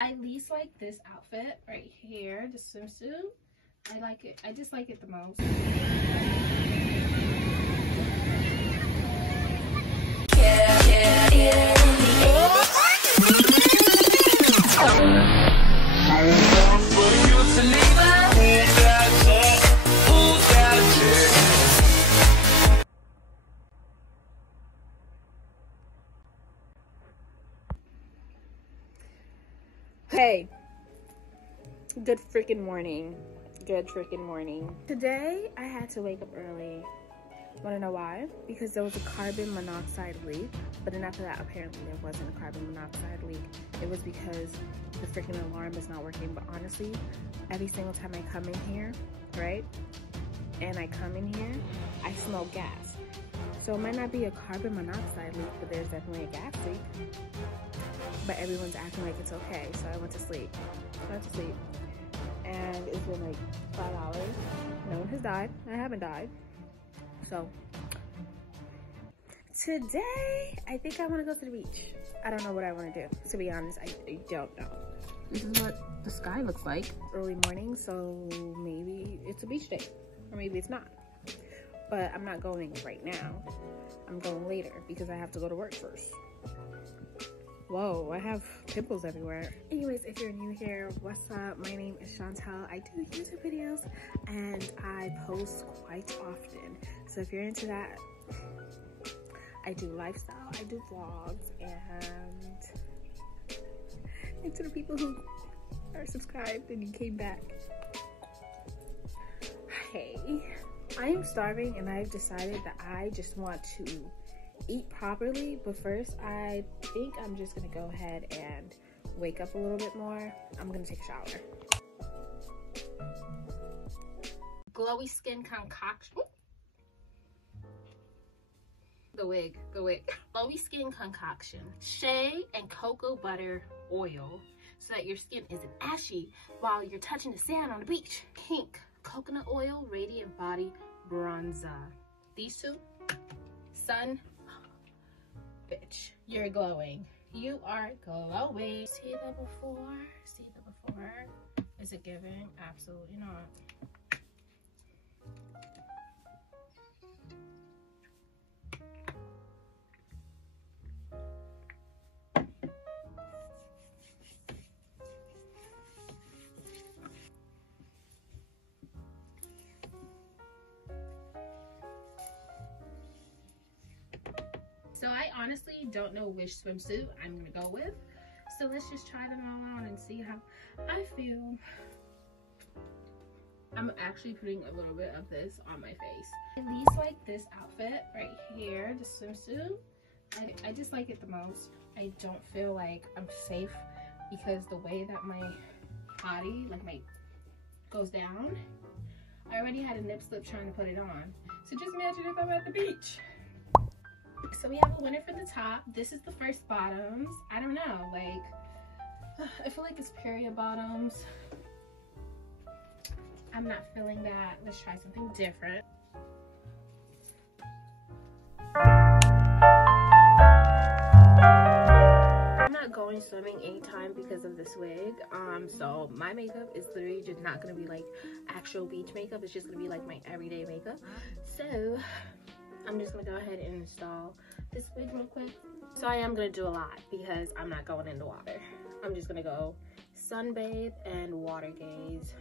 I least like this outfit right here, the swimsuit. I like it. I just like it the most. Hey, good freaking morning. Good freaking morning. Today I had to wake up early. Wanna know why? Because there was a carbon monoxide leak, but then after that apparently there wasn't a carbon monoxide leak. It was because the freaking alarm is not working. But honestly, every single time I come in here, right, and I come in here, I smell gas. So it might not be a carbon monoxide leak, but there's definitely a gas leak. But everyone's acting like it's okay, so I went to sleep. And it's been like $5. No one has died. I haven't died. So today, I think I want to go to the beach. I don't know what I want to do. To be honest, I don't know. This is what the sky looks like early morning, so maybe it's a beach day, or maybe it's not. But I'm not going right now. I'm going later because I have to go to work first. Whoa, I have pimples everywhere. Anyways, if you're new here, what's up? My name is Chantal. I do YouTube videos and I post quite often. So if you're into that, I do lifestyle, I do vlogs, and to the people who are subscribed and you came back. Hey, I am starving and I've decided that I just want to eat properly, but first I think I'm just gonna go ahead and wake up a little bit more. I'm gonna take a shower. Glowy skin concoction. The wig. Glowy skin concoction. Shea and cocoa butter oil so that your skin isn't ashy while you're touching the sand on the beach. Pink coconut oil radiant body bronzer. These two, sun. Bitch, you're glowing. You are glowing. See the before? See the before? Is it giving? Absolutely not. So I honestly don't know which swimsuit I'm gonna go with. So let's just try them all on and see how I feel. I'm actually putting a little bit of this on my face. At least like this outfit right here, the swimsuit. I just like it the most. I don't feel like I'm safe because the way that my body, like goes down. I already had a nip slip trying to put it on. So just imagine if I'm at the beach. So we have a winner for the top. This is the first bottoms. I don't know, like, I feel like it's period bottoms. I'm not feeling that. Let's try something different. I'm not going swimming anytime because of this wig. So my makeup is literally just not gonna be like actual beach makeup. It's just gonna be like my everyday makeup. So I'm just gonna go ahead and install this wig real quick. So I am gonna do a lot because I'm not going in the water. I'm just gonna go sunbathe and water gaze.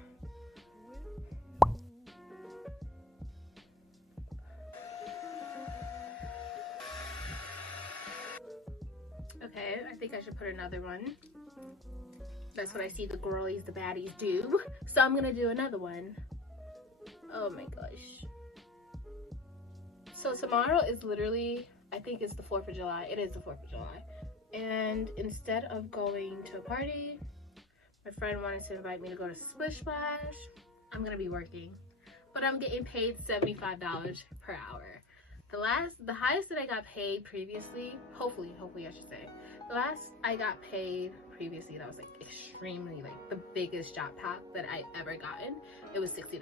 Okay, I think I should put another one. That's what I see the girlies, the baddies do. So I'm gonna do another one. Oh my gosh. So tomorrow is literally, I think it's the 4th of July. It is the 4th of July. And instead of going to a party, my friend wanted to invite me to go to Splish Splash. I'm gonna be working, but I'm getting paid $75 per hour. The highest that I got paid previously, hopefully I should say, the last I got paid previously that was like extremely, like the biggest job pack that I ever gotten, it was $60.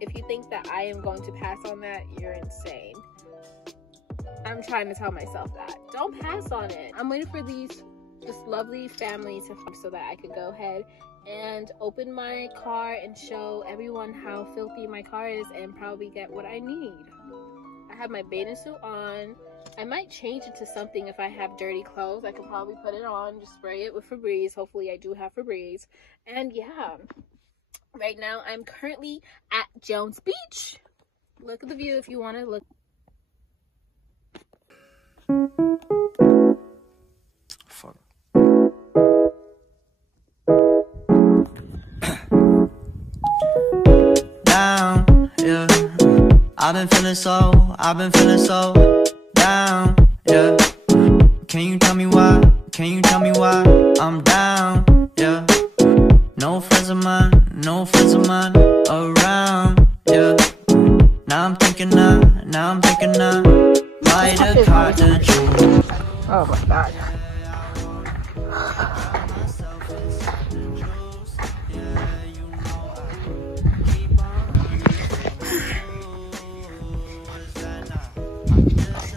If you think that I am going to pass on that, you're insane. I'm trying to tell myself that. Don't pass on it. I'm waiting for this lovely family to come so that I could go ahead and open my car and show everyone how filthy my car is and probably get what I need. I have my bathing suit on. I might change it to something if I have dirty clothes. I could probably put it on, just spray it with Febreze. Hopefully I do have Febreze. And yeah, right now I'm currently at Jones Beach. Look at the view if you want to look. Fuck. Down, yeah. I've been feeling so down, yeah. Can you tell me why? Can you tell me why I'm down, yeah? No friends of mine around, yeah. Now I'm thinking I might have caught the truth. Oh my god.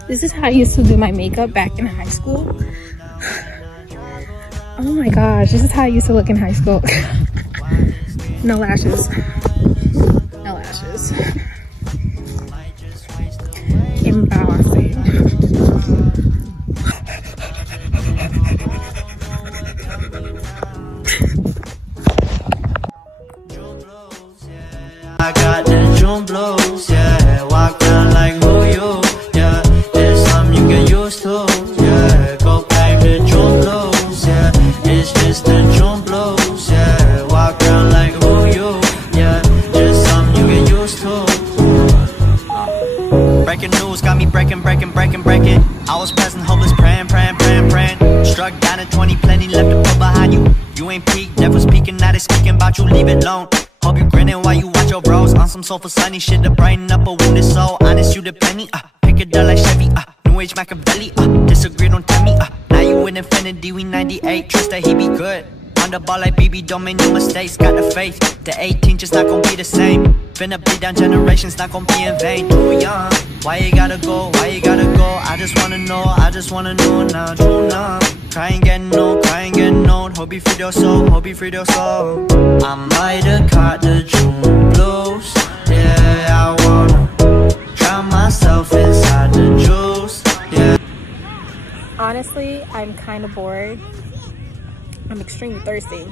This is how I used to do my makeup back in high school. Oh my gosh, this is how I used to look in high school. No lashes. No lashes. Embarrassing. I got the June blues, yeah. Walk down like who you, yeah. It's something you get used to, yeah. Go back to June blues, yeah. It's just the June blues, yeah. Walk down like who you, yeah. Just something you get used to. Breaking news got me breaking. I was present, hopeless, praying. Struck down at 20, plenty left to put behind you. You ain't peaked, never speaking, now they speaking about you, leave it alone. Hope you grinning while you watch your bros on some sofa sunny shit to brighten up a wounded soul. Honest, you the penny, pick it up like Chevy, New Age Machiavelli, disagree, don't tell me, now you in infinity, we 98, trust that he be good. On the ball like BB, don't make no mistakes, got the faith, the 18 just not gon' be the same. Finna bleed down generations, not gon' be in vain. Too young, why you gotta go, I just wanna know now, true now. Crying getting old, hope you freed your soul, I might have caught the June blues, yeah, I wanna drown myself inside the juice, yeah. Honestly, I'm kind of bored. I'm extremely thirsty.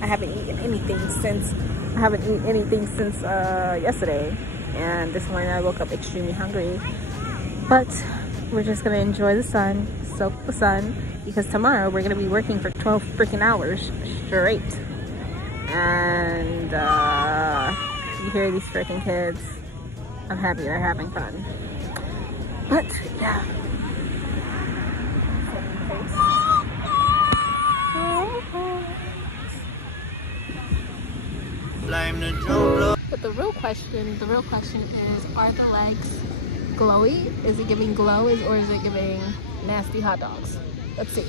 I haven't eaten anything since yesterday, and this morning I woke up extremely hungry. But we're just gonna enjoy the sun, soak the sun, because tomorrow we're gonna be working for 12 freaking hours straight. And you hear these freaking kids. I'm happy they're having fun. But yeah. But the real question is, are the legs glowy? Is it giving glow, or is it giving nasty hot dogs? Let's see.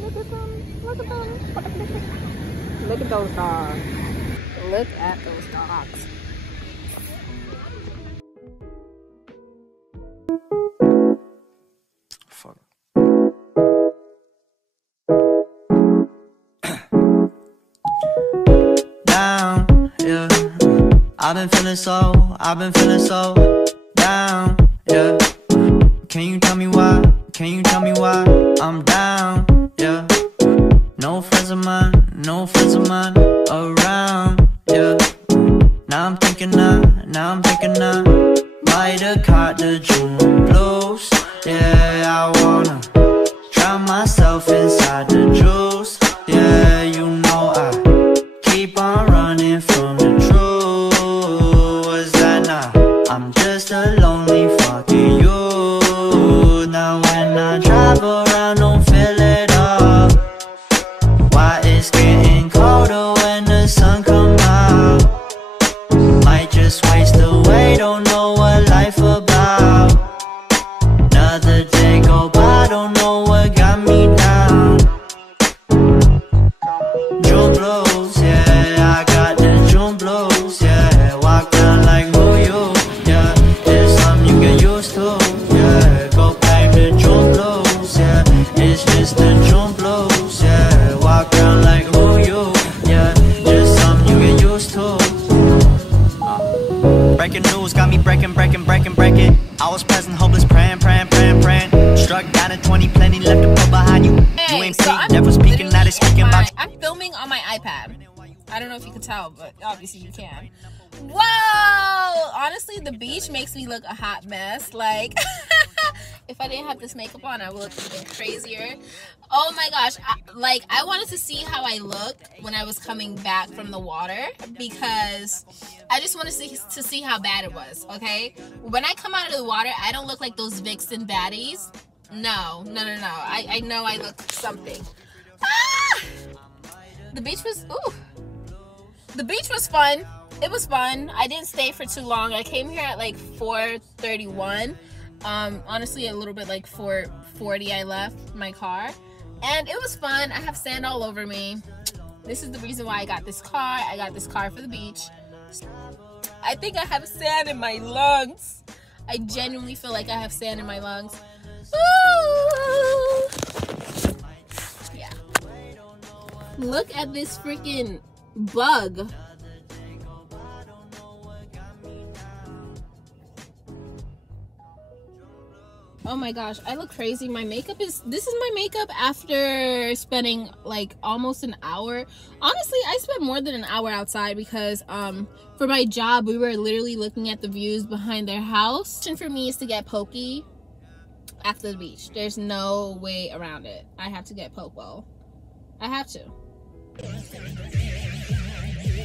Look at them. Look at those dogs. Look at those dogs. Fuck. Down, yeah. I've been feeling so down, yeah. Can you tell me why? I'm down, yeah. No friends of mine around, yeah. Now I'm thinking I might have caught the June blues, yeah. I wanna drown myself inside the juice, yeah. You know I keep on running from the truth. Was that not? I'm just a lonely fucking you. Now when I drive around, don't feel it all. Why it's getting colder when the sun comes filming on my iPad. I don't know if you can tell, but obviously you can. Whoa! Honestly, the beach makes me look a hot mess. Like, if I didn't have this makeup on, I would look even crazier. Oh my gosh. I wanted to see how I looked when I was coming back from the water, because I just wanted to see how bad it was, okay? When I come out of the water, I don't look like those Vixen baddies. No. I know I look something. Ah! The beach was, ooh. The beach was fun. It was fun. I didn't stay for too long. I came here at like 4:31. Honestly, a little bit like 4:40 I left my car. And it was fun. I have sand all over me. This is the reason why I got this car. I got this car for the beach. I think I have sand in my lungs. I genuinely feel like I have sand in my lungs. Ooh. Yeah. Look at this freaking bug. Oh my gosh, I look crazy. My makeup this is my makeup after spending like almost an hour. Honestly, I spent more than an hour outside because for my job we were literally looking at the views behind their house. And for me is to get pokey after the beach. There's no way around it. I have to get popo. I have to.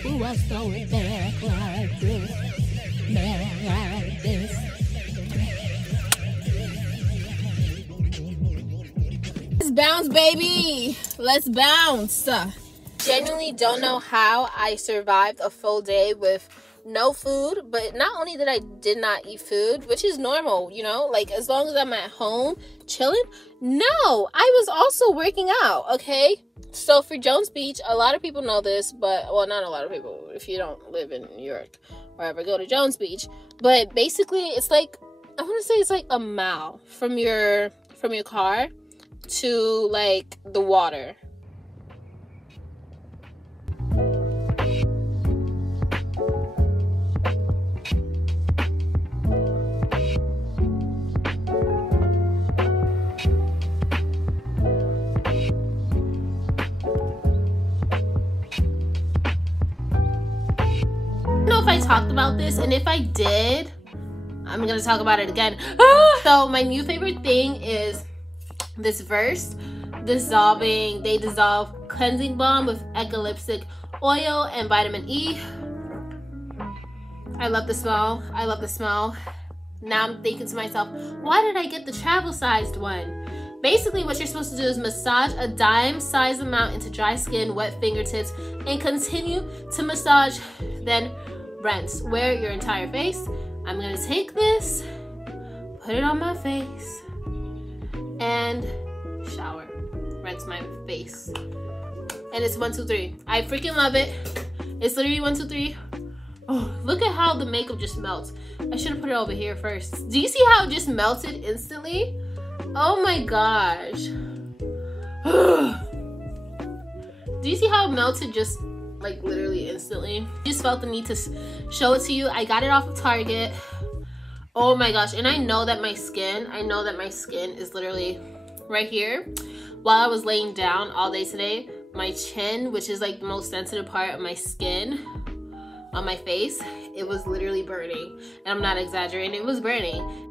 Ooh, I throw it back like this, back like this. Let's bounce, baby. Let's bounce. Genuinely don't know how I survived a full day with no food, but not only that I did not eat food, which is normal, you know, like as long as I'm at home chilling. No, I was also working out, okay? So for Jones Beach, a lot of people know this, but well, not a lot of people if you don't live in New York or ever go to Jones Beach. But basically, it's like, I want to say it's like a mile from your car to like the water. I talked about this, and if I did, I'm gonna talk about it again. So my new favorite thing is this Verse They Dissolve Cleansing Balm with eucalyptic oil and vitamin E. I love the smell. I love the smell. Now I'm thinking to myself, why did I get the travel sized one? Basically, what you're supposed to do is massage a dime-sized amount into dry skin, wet fingertips, and continue to massage, then rinse. Wear your entire face. I'm gonna take this, put it on my face, and shower. Rinse my face. And it's 1, 2, 3. I freaking love it. It's literally 1, 2, 3. Oh, look at how the makeup just melts. I should have put it over here first. Do you see how it just melted instantly? Oh my gosh. Do you see how it melted just like literally instantly? Just felt the need to show it to you. I got it off of Target. Oh my gosh. And I know that my skin is literally right here. While I was laying down all day today, my chin, which is like the most sensitive part of my skin on my face, it was literally burning. And I'm not exaggerating, it was burning.